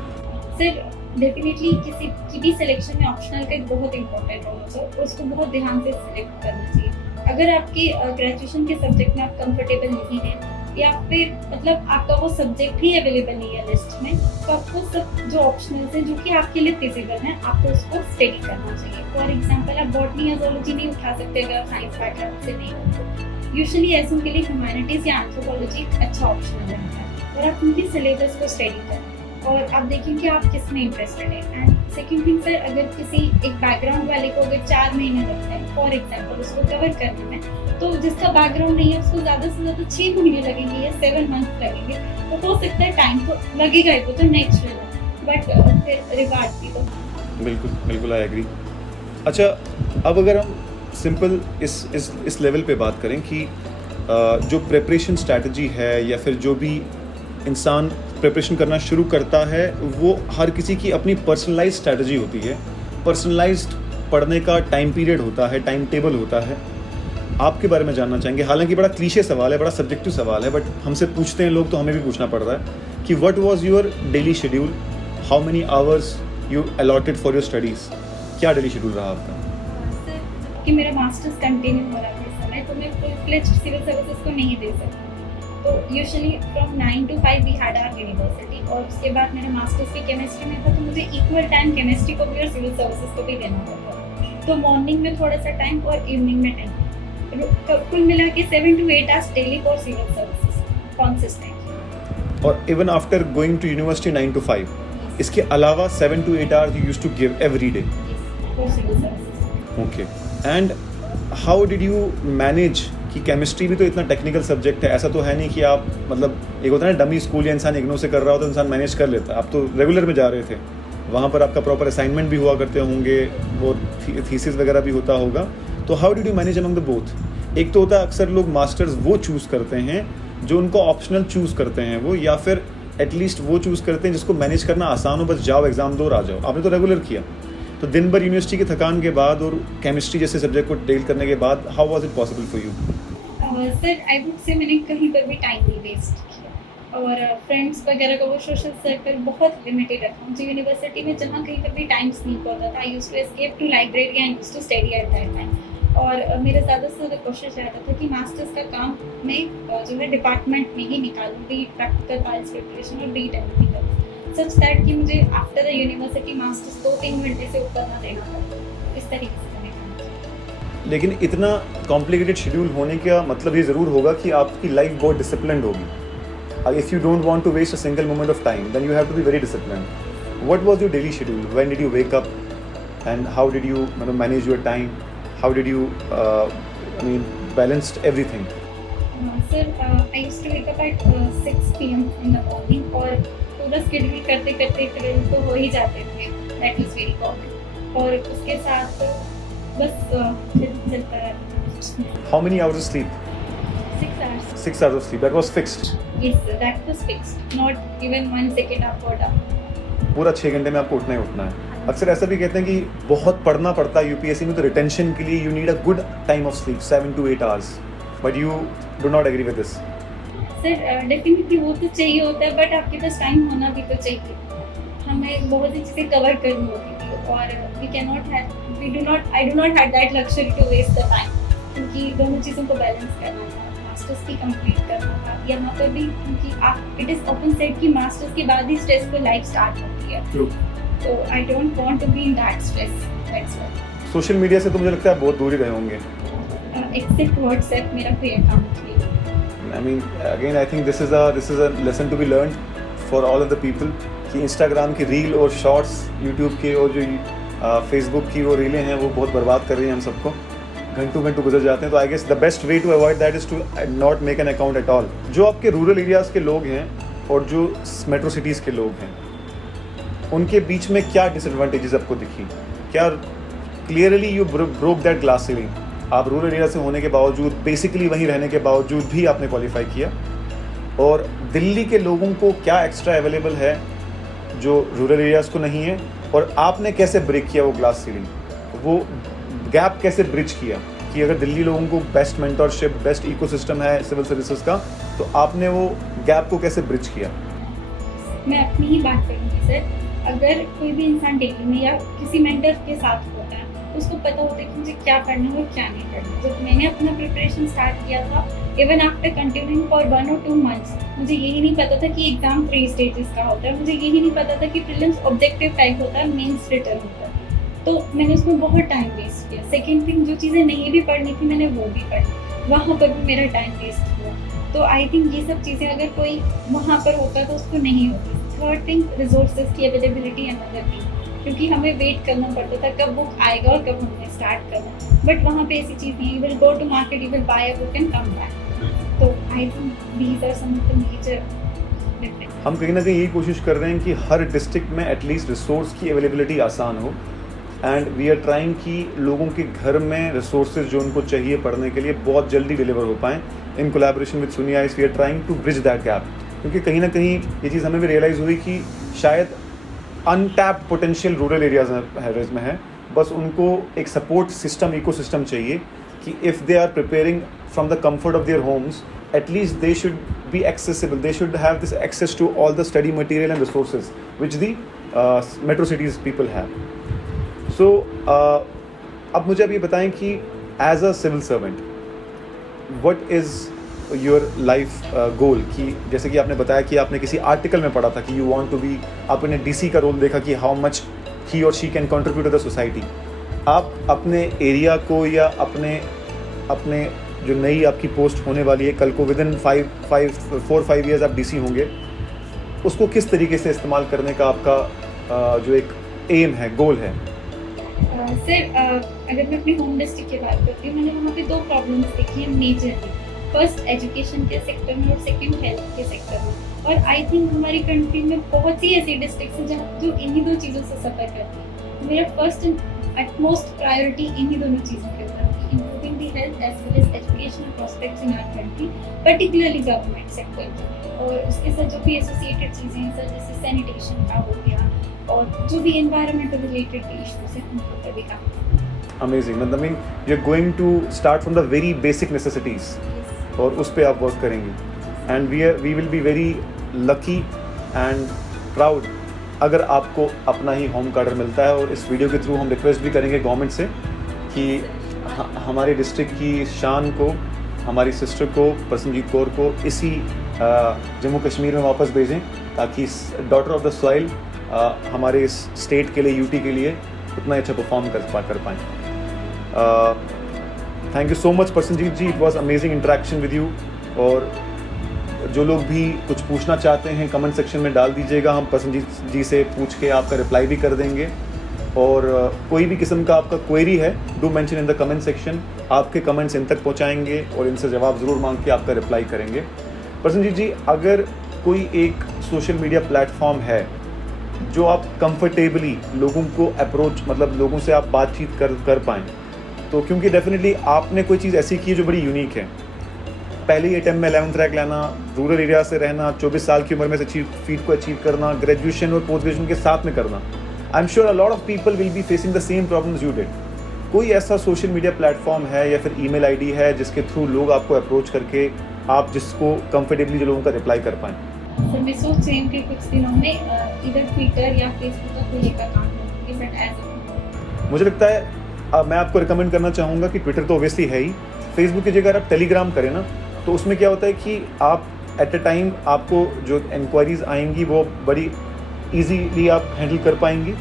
सर डेफिनेटली किसी की भी सिलेक्शन में ऑप्शनल का एक बहुत इंपॉर्टेंट रोल है, और उसको बहुत ध्यान से सिलेक्ट करना चाहिए. अगर आपके ग्रेजुएशन के सब्जेक्ट में आप कंफर्टेबल नहीं हैं, या फिर मतलब आपका वो सब्जेक्ट ही अवेलेबल नहीं है लिस्ट में, तो आपको सब जो ऑप्शनल्स हैं जो कि आपके लिए फिजिबल हैं, आपको उसको स्टडी करना चाहिए. फॉर एग्जांपल आप बॉटनी या ज़ूलॉजी नहीं उठा सकते अगर आप साइंस बैकग्राउंड से नहीं हो. यूजुअली ऐसों के लिए ह्यूमैनिटीज़ या एंथ्रोपोलॉजी अच्छा ऑप्शनल रहता है, और आप उनके सिलेबस को स्टडी करें और आप देखें कि आप किस में इंटरेस्टेड हैं. एंड सेकेंड थिंग सर, अगर किसी एक बैकग्राउंड वाले को अगर 4 महीने लगते हैं फॉर एग्जांपल उसको कवर करने में, तो जिसका बैकग्राउंड नहीं है उसको ज़्यादा से ज़्यादा 6 महीने लगेंगे या 7 मंथ लगेंगे. तो हो सकता है टाइम तो लगेगा ही, वो तो नेचुरल है, बट फिर रिगार्ड भी तो. बिल्कुल आई एग्री. अच्छा, अब अगर हम सिंपल इस लेवल पे बात करें कि जो प्रिपरेशन स्ट्रैटेजी है या फिर जो भी इंसान प्रिपरेशन करना शुरू करता है वो हर किसी की अपनी पर्सनलाइज स्ट्रैटेजी होती है, पर्सनलाइज्ड पढ़ने का टाइम पीरियड होता है, टाइम टेबल होता है। आपके बारे में जानना चाहेंगे, हालांकि बड़ा क्लीशे सवाल है, बड़ा सब्जेक्टिव सवाल है, बट हमसे पूछते हैं लोग तो हमें भी पूछना पड़ रहा है कि what was your daily schedule, how many hours you allotted for your studies, क्या डेली शेड्यूल रहा आपका? सर कि मेरा मास्टर्स कंटिन्यू हो रहा था इस समय, तो मैं फुल फ्लेज्ड सिविल सर्विसेज को नहीं दे सकती। तो usually from 9 to 5 we had our university, और उसके बाद मेरा मास्टर्स भी केमिस्ट्री में था, तो मुझे इक्वल टाइम केमिस्ट्री को भी और सिविल सर्विसेज को भी देना पड़ता। तो मॉर्निंग में थोड़ा सा टाइम और इवनिंग में टाइम, कुल मिला के 7 to 8 hours daily for civil services consistent. और even after going to university 9 to 5, इसके अलावा 7 to 8 hours you used to give every day? For civil services. Okay, and how did you manage कि केमिस्ट्री भी तो इतना टेक्निकल सब्जेक्ट है, ऐसा तो है नहीं कि आप मतलब एक होता है ना डमी स्कूल या इंसान इग्नोर से कर रहा हो तो इंसान मैनेज कर लेता है। आप तो रेगुलर में जा रहे थे, वहाँ पर आपका प्रॉपर असाइनमेंट भी हुआ करते होंगे, वो थीसिस वगैरह भी होता होगा, तो how did you manage among the both? एक तो होता है अक्सर लोग मास्टर्स वो चूज़ करते हैं जो उनको ऑप्शनल चूज़ करते हैं वो, या फिर एटलीस्ट वो चूज़ करते हैं जिसको मैनेज करना आसान हो, बस जाओ एग्जाम दो और आ जाओ। आपने तो रेगुलर किया, तो दिन भर यूनिवर्सिटी की थकान के बाद और केमिस्ट्री जैसे सब्जेक्ट को डील करने के बाद how was it possible for you? Sir I would से मैंने कहीं पर भी टाइम नहीं वेस्ट किया, और फ्रेंड्स वगैरह का वो सोशल सर्कल बहुत लिमिटेड रखा। मुझे यूनिवर्सिटी में जहाँ कहीं पर भी टाइम स्नीक होता था, I used to escape to library and used to study at that time. और मेरा ज़्यादा से ज़्यादा कोशिश रहता था कि मास्टर्स का काम मैं जो है डिपार्टमेंट में ही निकालूँ, बी प्रैक्टिकल फाइल्स प्रिपरेशन और बी एवरीथिंग करूँ, सच दैट कि मुझे आफ्टर द यूनिवर्सिटी मास्टर्स 2-3 घंटे से ऊपर ना देना पड़ता, इस तरीके से करने। लेकिन इतना कॉम्प्लिकेटेड शेड्यूल होने का मतलब ये ज़रूर होगा कि आपकी लाइफ बहुत डिसिप्लिन्ड होगी। If you don't want to waste a single moment of time then you have to be very disciplined. What was your daily schedule? When did you wake up and how did you manage your time? How did you, balanced everything? Sir, I used to wake up at 6 p.m. in the morning, और पूरा स्केड्यूल करते करते 12 तो हो ही जाते थे, that is very common। और उसके साथ बस फिर चलता रहता। How many hours of sleep? 6 hours। 6 hours of sleep, that was fixed? Yes, that was fixed, not even 1 second up or down। पूरा 6 घंटे में आपको उठना ही उठना है। अक्सर ऐसा भी कहते हैं कि बहुत पढ़ना पड़ता है यूपीएससी में, तो रिटेंशन के लिए you need a good time of sleep 7 to 8 hours, but you do not agree with this? Sir definitely वो तो चाहिए होता है, बट आपके पास टाइम होना भी तो चाहिए। हमें बहुत सी चीज़ें कवर करनी होती थी, और I do not have that luxury to waste the time, क्योंकि दोनों चीज़ों को बैलेंस करना था, मास्टर्स भी कंप्लीट करना था यहाँ पर भी, क्योंकि इट इज़ ऑफन सेड कि मास्टर्स के बाद ही स्ट्रेसफुल लाइफ स्टार्ट होती है। True. So I don't want to be in that stress. That's why. Social media से तो मुझे लगता है बहुत दूर ही रहे होंगे। Except WhatsApp, मेरा कोई अकाउंट नहीं। Again, I think this is a lesson to be learned for all of the people कि इंस्टाग्राम की रील और शॉर्ट्स, यूट्यूब के और जो फेसबुक की वो रीलें हैं वो बहुत बर्बाद कर रही हैं हम सबको, घंटों गुजर जाते हैं। तो I guess the best way to avoid that is to not make an account at all. जो आपके रूरल एरियाज़ के लोग हैं और जो मेट्रो सिटीज़ के लोग हैं, उनके बीच में क्या डिसएडवांटेजेस आपको दिखी? क्या clearly you broke that glass ceiling? आप रूरल एरिया से होने के बावजूद, बेसिकली वहीं रहने के बावजूद भी आपने क्वालिफाई किया, और दिल्ली के लोगों को क्या एक्स्ट्रा अवेलेबल है जो रूरल एरियाज़ को नहीं है, और आपने कैसे ब्रेक किया वो ग्लास सीलिंग, वो गैप कैसे ब्रिज किया कि अगर दिल्ली लोगों को बेस्ट मेंटरशिप, बेस्ट इकोसिस्टम है सिविल सर्विसेज का, तो आपने वो गैप को कैसे ब्रिज किया? मैं अपनी ही बात करूँगी सर। अगर कोई भी इंसान दिल्ली में या किसी मेंटर के साथ होता है, तो उसको पता होता है कि मुझे क्या करना है और क्या नहीं करना। जब मैंने अपना प्रिपरेशन स्टार्ट किया था, even after continuing for 1 or 2 months, मुझे यही नहीं पता था कि एग्जाम 3 stages का होता है, मुझे यही नहीं पता था कि प्रीलिम्स ऑब्जेक्टिव टाइप होता है, मेंस रिटर्न होता है। तो मैंने उसमें बहुत टाइम वेस्ट किया। सेकेंड थिंग, जो चीज़ें नहीं भी पढ़नी थी मैंने वो भी पढ़ी, वहाँ पर भी मेरा टाइम वेस्ट हुआ। तो आई थिंक ये सब चीज़ें अगर कोई वहाँ पर होता तो उसको नहीं होती। थर्ड थिंग, रिसोर्सेज की अवेलेबिलिटी एंड अदर थिंग, क्योंकि हमें वेट करना पड़ता था कब बुक आएगा और कब हमने स्टार्ट करना। बट वहाँ पे ऐसी चीज़ नहीं, you will go to market, you will buy a book and come back. तो I think these are some of the major difference. हम कहीं ना कहीं यही कोशिश कर रहे हैं कि हर डिस्ट्रिक्ट में एटलीस्ट रिसोर्स की अवेलेबिलिटी आसान हो, एंड वी आर ट्राइंग कि लोगों के घर में रिसोर्सेज जो उनको चाहिए पढ़ने के लिए बहुत जल्दी डिलीवर हो पाएँ। In collaboration with Shunya IAS we are trying to bridge that gap, क्योंकि कहीं ना कहीं ये चीज़ हमें भी रियलाइज़ हुई कि शायद अनटैप्ड पोटेंशियल रूरल एरियाज में है, बस उनको एक सपोर्ट सिस्टम, इकोसिस्टम चाहिए कि if they are preparing from the comfort of their homes, at least they should be accessible, they should have this access to all the study material and resources which the metro cities people have. So अब मुझे अब ये बताएं कि as a civil servant what is your life goal, कि जैसे कि आपने बताया कि आपने किसी आर्टिकल में पढ़ा था कि यू वांट टू बी, आपने डीसी का रोल देखा कि हाउ मच ही और she can contribute to the society. आप अपने एरिया को या अपने जो नई आपकी पोस्ट होने वाली है कल को, विद इन 4-5 ईयर्स आप डीसी होंगे, उसको किस तरीके से इस्तेमाल करने का आपका जो एक एम है, गोल है? सर, अगर मैं अपने होम डिस्ट्रिक्ट की बात करती हूँ, मैंने वहाँ पे 2 प्रॉब्लम्स देखी हैं मेजरली. फर्स्ट एजुकेशन के सेक्टर में और सेकंड हेल्थ के सेक्टर में. और आई थिंक हमारी कंट्री में बहुत सी ऐसी डिस्ट्रिक्ट्स हैं जहाँ जो इन्हीं 2 चीज़ों से सफ़र करती हैं. मेरा फर्स्ट एंड एटमोस्ट प्रायोरिटी इन्हीं दोनों चीज़ों के ऊपर थी, improving the health as well as educational prospects in our country, particularly government sector. और उसके साथ जो भी एसोसिएटेड चीज़ें हैं सर, जैसे सैनिटेशन का हो गया और जो भी एनवायरमेंटल रिलेटेड इश्यूज हैं उनके ऊपर भी काम. अमेजिंग. मतलब mean you are going to start from the very basic necessities और उस पर आप वर्क करेंगे. And we will be very lucky and proud अगर आपको अपना ही होम कार्डर मिलता है. और इस वीडियो के थ्रू हम रिक्वेस्ट भी करेंगे गवर्नमेंट से कि हमारे डिस्ट्रिक्ट की शान को, हमारी सिस्टर को, प्रसन्नजीत कौर को इसी जम्मू कश्मीर में वापस भेजें, ताकि डॉटर ऑफ द सॉइल हमारे इस स्टेट के लिए, यूटी के लिए उतना अच्छा परफॉर्म कर पाएँ. Thank you so much Prasannajit ji, it was amazing interaction with you. और जो लोग भी कुछ पूछना चाहते हैं कमेंट सेक्शन में डाल दीजिएगा, हम प्रसन्नजीत जी से पूछ के आपका रिप्लाई भी कर देंगे. और कोई भी किस्म का आपका क्वेरी है, do mention in the comment section. आपके कमेंट्स इन तक पहुंचाएंगे और इनसे जवाब ज़रूर मांग के आपका रिप्लाई करेंगे. प्रसन्नजीत जी, अगर कोई एक सोशल मीडिया प्लेटफॉर्म है जो आप कंफर्टेबली लोगों को अप्रोच, मतलब लोगों से आप बातचीत कर पाएँ, तो क्योंकि डेफिनेटली आपने कोई चीज़ ऐसी की है जो बड़ी यूनिक है. पहले ही अटेम्प्ट में 11th रैंक लाना, रूरल एरिया से रहना, 24 साल की उम्र में से फीट को अचीव करना, ग्रेजुएशन और पोस्ट ग्रेजुएशन के साथ में करना. I am sure a lot of people will be facing the same problems you did. कोई ऐसा सोशल मीडिया प्लेटफॉर्म है या फिर ईमेल आईडी है जिसके थ्रू लोग आपको अप्रोच करके आप जिसको कंफर्टेबली जो लोगों का रिप्लाई कर पाएँ? सर, मैं सोच रही हूँ कि कुछ दिनों में इधर ट्विटर या फेसबुक का खुलने का काम करूँगी, बट एज मुझे लगता है मैं आपको रिकमेंड करना चाहूँगा कि ट्विटर तो ऑब्वियसली है ही, फेसबुक की जगह आप टेलीग्राम करें ना, तो उसमें क्या होता है कि आप एट अ टाइम आपको जो इंक्वायरीज आएंगी वो बड़ी इजीली आप हैंडल कर पाएंगी.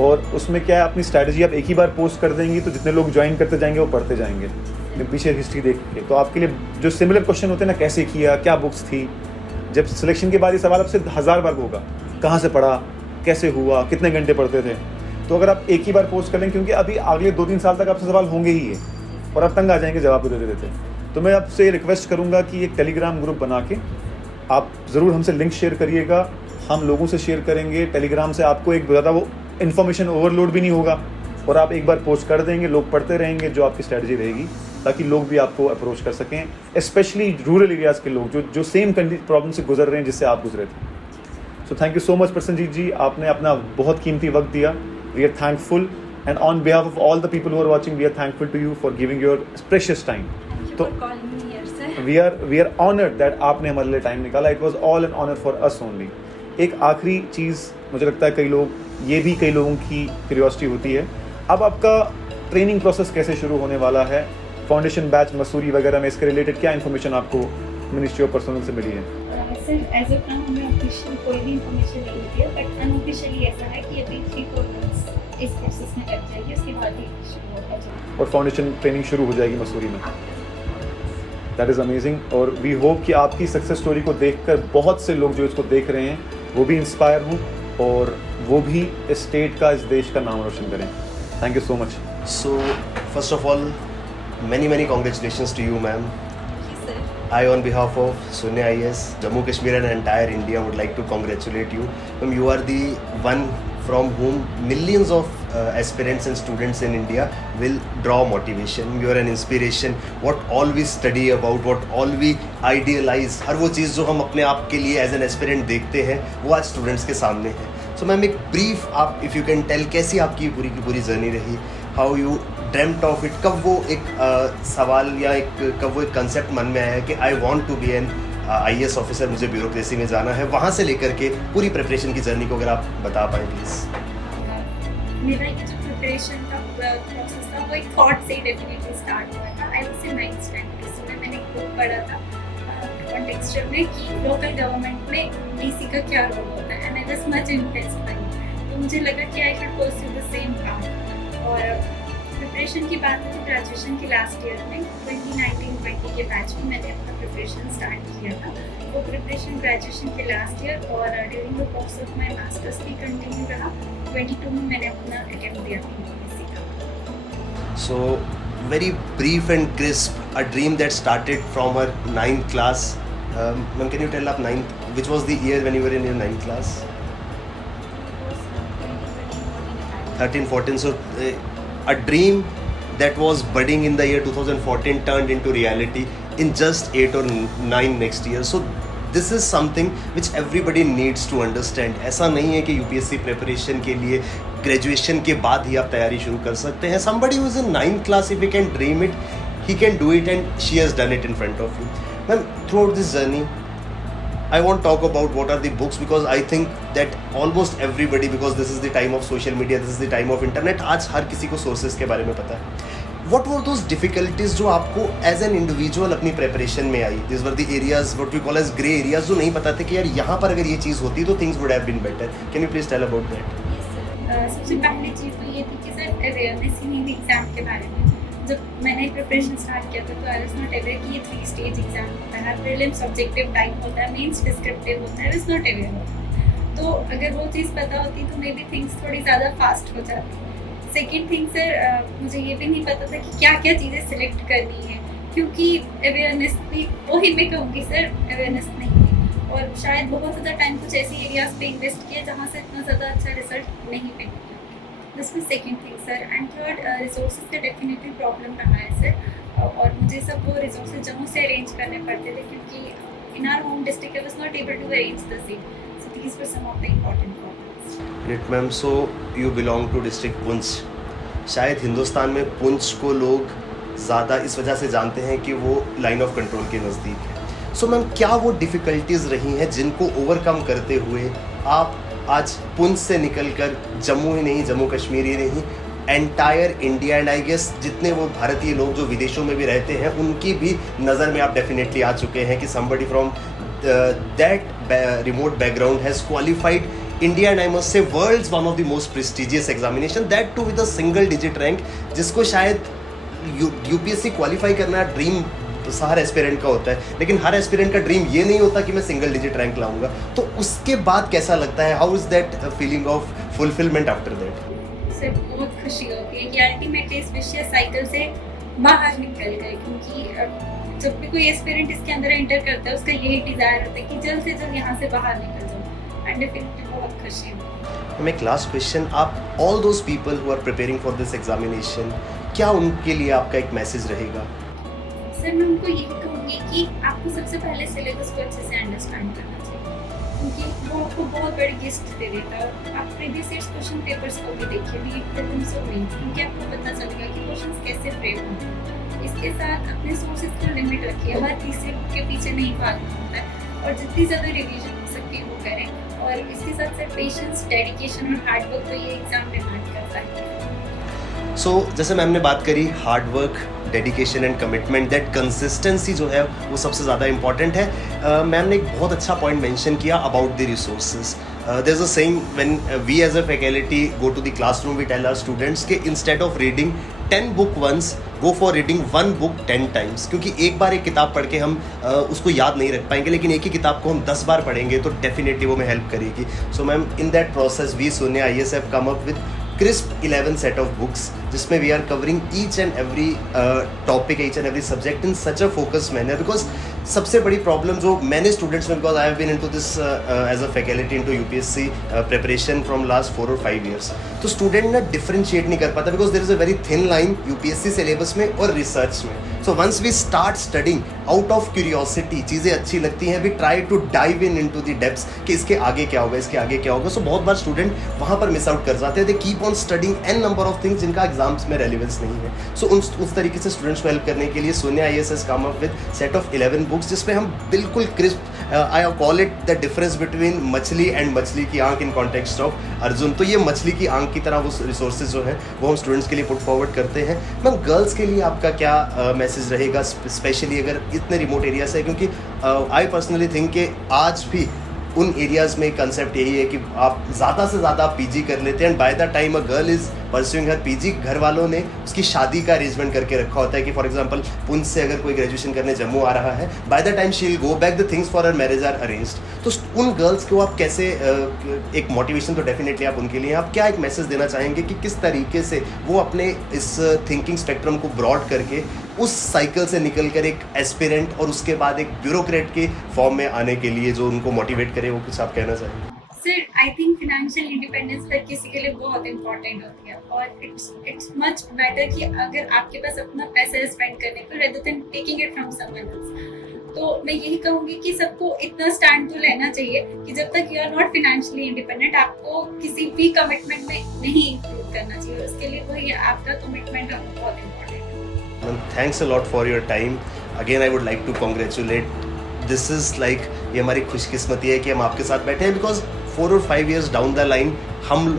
और उसमें क्या है, अपनी स्ट्रैटेजी आप एक ही बार पोस्ट कर देंगी तो जितने लोग ज्वाइन करते जाएंगे वो पढ़ते जाएंगे पीछे हिस्ट्री देख के. तो आपके लिए जो सिमिलर क्वेश्चन होते हैं ना, कैसे किया, क्या बुक्स थी, जब सिलेक्शन के बाद ये सवाल आपसे 1000 बार होगा, कहाँ से पढ़ा, कैसे हुआ, कितने घंटे पढ़ते थे. तो अगर आप एक ही बार पोस्ट कर लें, क्योंकि अभी अगले 2-3 साल तक आपसे सवाल होंगे ही है और आप तंग आ जाएंगे जवाब देते देते. तो मैं आपसे रिक्वेस्ट करूंगा कि एक टेलीग्राम ग्रुप बना के आप ज़रूर हमसे लिंक शेयर करिएगा, हम लोगों से शेयर करेंगे. टेलीग्राम से आपको एक ज़्यादा वो इन्फॉर्मेशन ओवरलोड भी नहीं होगा और आप एक बार पोस्ट कर देंगे, लोग पढ़ते रहेंगे, जो आपकी स्ट्रैटेजी रहेगी, ताकि लोग भी आपको अप्रोच कर सकें, स्पेशली रूरल एरियाज़ के लोग जो सेम प्रॉब्लम से गुजर रहे हैं जिससे आप गुजरे थे. So thank you so much Prasannajit ji, आपने अपना बहुत कीमती वक्त दिया. We are thankful and on behalf of all the people who are watching, we are thankful to you for giving your precious time. तो वी आर ऑनर्ड दैट आपने हमारे लिए टाइम निकाला. It was all an honour for us only. एक आखिरी चीज़, मुझे लगता है कई लोगों की क्यूरियोसिटी होती है, अब आपका ट्रेनिंग प्रोसेस कैसे शुरू होने वाला है? फाउंडेशन बैच मसूरी वगैरह में इसके रिलेटेड क्या इन्फॉर्मेशन आपको मिनिस्ट्री ऑफ पर्सनल से मिली है? सर, एज ऑफ नाउ हमें ऑफिशियल कोई भी इन्फॉर्मेशन नहीं मिली है, बट अनऑफिशियली ऐसा है कि अभी 3-4 मंथ्स इस प्रोसेस में लग जाएगी, उसके बाद ही शुरू होगा जाएगा और फाउंडेशन ट्रेनिंग शुरू हो जाएगी मसूरी में. That is amazing. और वी होप कि आपकी सक्सेस स्टोरी को देखकर बहुत से लोग जो इसको देख रहे हैं वो भी इंस्पायर हों और वो भी इस स्टेट का, इस देश का नाम रोशन करें. Thank you so much. So, first of all, many congratulations to you, ma'am. Thank you, sir. I, on behalf of Sunya IS, Jammu Kashmir and entire India, would like to congratulate you. Ma'am, you are the one from whom millions of aspirants and students in India will draw motivation. You are an inspiration. What all we study about, what all we idealize, हर वो चीज़ जो हम अपने आप के लिए एज एन एस्पिरेंट देखते हैं वो आज स्टूडेंट्स के सामने है. सो मैम एक ब्रीफ आप इफ़ यू कैन टेल कैसी आपकी पूरी की पूरी जर्नी रही, how you dreamt of it, कब वो एक सवाल या कब वो एक कंसेप्ट मन में आया कि I want to be an IAS officer, मुझे ब्यूरोक्रेसी में जाना है, वहाँ से लेकर के पूरी प्रिपरेशन की जर्नी को अगर आप बता पाएँ प्लीज़. मेरा ये जो प्रिपरेशन का प्रोसेस था वो एक थॉट से डेफिनेटली स्टार्ट हुआ था. I was in 9th standard, इसमें मैंने एक बुक पढ़ा था कॉन्टेक्सचुअल में कि लोकल गवर्नमेंट में DC का क्या रोल होता है, and I was much interested bye it. तो मुझे लगा कि I should pursue the same path. और प्रिपरेशन की बात है तो ग्रेजुएशन के लास्ट ईयर में 2019-20 के बैच में मैंने अपना प्रिपरेशन स्टार्ट किया था. वो प्रिपरेशन ग्रेजुएशन के लास्ट ईयर और during the course of my masters भी कंटिन्यू रहा. 22 में मैंने अपना अटेम्प्ट दिया था UPSC का. So very brief and crisp, a dream that started from her 9th class. Ma'am, can you tell up 9th, which was the year when you were in your 9th class? 13-14. So a dream that was budding in the year 2014 turned into reality in just 8 or 9 next year. So this is something which everybody needs to understand. ऐसा नहीं है कि UPSC प्रिपरेशन के लिए ग्रेजुएशन के बाद ही आप तैयारी शुरू कर सकते हैं. Somebody who is in 9th class, if he can dream it, he can do it, and she has done it in front of you. Ma'am, throughout this journey, I won't talk about what are the books, because I think that almost everybody, because this is the time of social media, this is the time of internet, आज हर किसी को sources के बारे में पता है. What were those difficulties जो आपको as an individual अपनी preparation में आई? These were the areas what we call as grey areas, जो नहीं पता थे कि यार यहाँ पर अगर ये चीज़ होती तो things would have been better. Can you please tell about that? सबसे पहली चीज़ तो ये थी कि सर अवेयरनेस ही नहीं थी एग्ज़ाम के बारे में. जब मैंने प्रिपरेशन स्टार्ट किया था तो आई वाज नॉट अवेयर कि ये 3 स्टेज एग्जाम होता है. प्रीलिम्स ऑब्जेक्टिव टाइप होता है, मेंस डिस्क्रिप्टिव होता है. आई वाज नॉट अवेयर. तो अगर वो चीज़ पता होती तो मे बी थिंग्स थोड़ी ज़्यादा फास्ट हो जाती. सेकेंड थिंग सर, मुझे ये भी नहीं पता था कि क्या क्या चीज़ें सिलेक्ट करनी है, क्योंकि अवेयरनेस भी वही मैं कहूँगी सर, अवेयरनेस नहीं थी. और शायद बहुत ज़्यादा टाइम कुछ ऐसी एरियाज पे इन्वेस्ट किया जहाँ से इतना ज़्यादा अच्छा रिजल्ट नहीं मिला. This was second thing sir. And third, resources का डेफिनेटली प्रॉब्लम रहा है सर. और मुझे सब वो रिसोर्सेज जम्मू से अरेंज करने पड़ते थे, क्योंकि in our home district I was not able to arrange the same. So these were some of the important problems. Great ma'am. So you belong to district Poonch. शायद हिंदुस्तान में पुंछ को लोग ज़्यादा इस वजह से जानते हैं कि वो लाइन ऑफ कंट्रोल के नज़दीक है. सो मैम, क्या वो डिफ़िकल्टीज़ रही हैं जिनको ओवरकम करते हुए आप आज पुंछ से निकलकर जम्मू ही नहीं, जम्मू कश्मीर ही नहीं, entire India and I guess जितने वो भारतीय लोग जो विदेशों में भी रहते हैं उनकी भी नज़र में आप डेफिनेटली आ चुके हैं कि somebody from that remote background has qualified India and I must say world's one of the most prestigious examination, that too with a single digit rank, जिसको शायद UPSC क्वालिफाई करना ड्रीम हर एस्पिरेंट का होता है, लेकिन हर एस्पिरेंट का ड्रीम ये नहीं होता कि मैं सिंगल डिजिट रैंक लाऊंगा. तो उसके बाद कैसा लगता है, how is that feeling of fulfilment after that? Sir बहुत खुशी होती है कि अल्टीमेटली इस विशेष साइकिल से बाहर निकल गए, क्योंकि जब भी कोई एस्पिरेंट इसके अंदर एंटर करता है उसका यही डिज़ायर होता है कि जल्द से जल्द यहाँ से बाहर निकल जाओ. एंड डेफिनेटली बहुत खुशी होती है. एक लास्ट क्वेश्चन, आप all those people who are preparing for this examination, क्या उनके लिए आपका एक मैसेज रहेगा? सर मैं उनको यही कहूँगी कि आपको सबसे पहले सिलेबस को अच्छे से अंडरस्टैंड करना चाहिए, क्योंकि वो आपको बहुत बड़ी गिफ्ट दे देता है. आप प्रीवियस ईयर्स क्वेश्चन पेपर्स को भी देखिए, रीड देम सो वेल, क्योंकि आपको पता चलेगा कि क्वेश्चंस कैसे फ्रेम होते हैं. इसके साथ अपने सोर्सेज को लिमिट रखिए, हर तीसरे बुक के पीछे नहीं भागना होता है, और जितनी ज़्यादा रिवीजन हो सकती है वो करें. और इसके साथ साथ पेशेंस, डेडिकेशन और हार्ड वर्क तो ये एग्ज़ाम डिमांड करता है. सो जैसे मैम ने बात करी, hard work, dedication and commitment, that consistency जो है वो सबसे ज़्यादा इंपॉर्टेंट है. मैम ने एक बहुत अच्छा पॉइंट मेंशन किया about the resources. There is a saying, when we as a faculty go to the classroom, we tell our students के instead of reading 10 book once, go for reading 1 book 10 times. क्योंकि एक बार एक किताब पढ़ के हम उसको याद नहीं रख पाएंगे, लेकिन एक ही किताब को हम 10 बार पढ़ेंगे तो डेफिनेटली वो हमें हेल्प करेगी. So ma'am, in that process we Shunya IAS have come up with crisp 11 set of books, जिसमें we are covering each and every topic, each and every subject in such a focused manner, because सबसे बड़ी प्रॉब्लम जो मैंने स्टूडेंट्स में, because I have been into this as a faculty into UPSC preparation from last 4 और 5 years, तो स्टूडेंट ना डिफरेंशिएट नहीं कर पाता because there is a very thin line UPSC syllabus में और रिसर्च में. So once we start studying out of curiosity, चीज़ें अच्छी लगती हैं, we try to dive in into the depths कि इसके आगे क्या होगा, इसके आगे क्या होगा. सो बहुत बार स्टूडेंट वहाँ पर मिस आउट कर जाते हैं. They keep on studying an number of things जिनका एग्जाम्स में रेलिवेंस नहीं है. सो उस तरीके से स्टूडेंट्स को हेल्प करने के लिए Sonia IAS has come up with set of 11 books जिसमें हम बिल्कुल crisp, I call it the difference between मछली एंड मछली की आंख इन कॉन्टेक्स्ट ऑफ अर्जुन. तो ये मछली की आंख की तरह वो रिसोर्सेज जो है वो हम स्टूडेंट्स के लिए पुट फॉरवर्ड करते हैं. मैम, गर्ल्स के लिए आपका क्या मैसेज रहेगा, स्पेशली अगर इतने रिमोट एरिया से, क्योंकि आई पर्सनली थिंक कि आज भी उन एरियाज़ में कंसेप्ट यही है कि आप ज़्यादा से ज़्यादा पीजी कर लेते हैं and bye the time a girl is pursuing her PG, घर वालों ने उसकी शादी का अरेंजमेंट करके रखा होता है कि फॉर एग्जांपल पुंछ से अगर कोई ग्रेजुएशन करने जम्मू आ रहा है, by the time she will go back, the things for her marriage are arranged. तो उन गर्ल्स को आप कैसे, एक मोटिवेशन तो डेफिनेटली आप उनके लिए, आप क्या एक मैसेज देना चाहेंगे कि किस तरीके से वो अपने इस थिंकिंग स्पेक्ट्रम को ब्रॉड करके उस साइकिल से निकल कर एक एस्पिरेंट और उसके बाद एक ब्यूरोक्रेट के फॉर्म में आने के लिए जो उनको मोटिवेट करे, वो कुछ आप कहना चाहेंगे? Sir, I think financial independence हर किसी के लिए बहुत इंपॉर्टेंट होती है और इट्स मच बेटर कि अगर आपके पास अपना पैसा स्पेंड करने को rather than taking it from someone else. तो मैं यही कहूँगी कि सबको इतना स्टैंड तो लेना चाहिए कि जब तक you are not financially independent आपको किसी भी कमिटमेंट में नहीं इंक्लूड करना चाहिए. उसके लिए वही आपका कमिटमेंट होना बहुत इंपॉर्टेंट है. Thanks a lot for your time. Again, I would like to congratulate. This is like, ये हमारी खुशकिस्मती है कि हम आपके साथ बैठे हैं बिकॉज 4 और 5 years डाउन द लाइन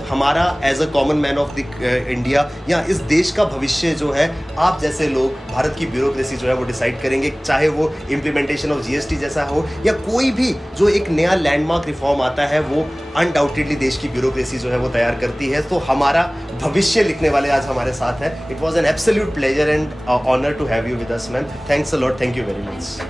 हमारा as a common man of the India या इस देश का भविष्य जो है, आप जैसे लोग, भारत की ब्यूरोक्रेसी जो है वो डिसाइड करेंगे, चाहे वो इम्प्लीमेंटेशन ऑफ GST जैसा हो या कोई भी जो एक नया लैंडमार्क रिफॉर्म आता है, वो अनडाउटेडली देश की ब्यूरोक्रेसी जो है वो तैयार करती है. तो हमारा भविष्य लिखने वाले आज हमारे साथ हैं. It was an absolute pleasure and honour to have you with us ma'am. Thanks a lot. Thank you very much.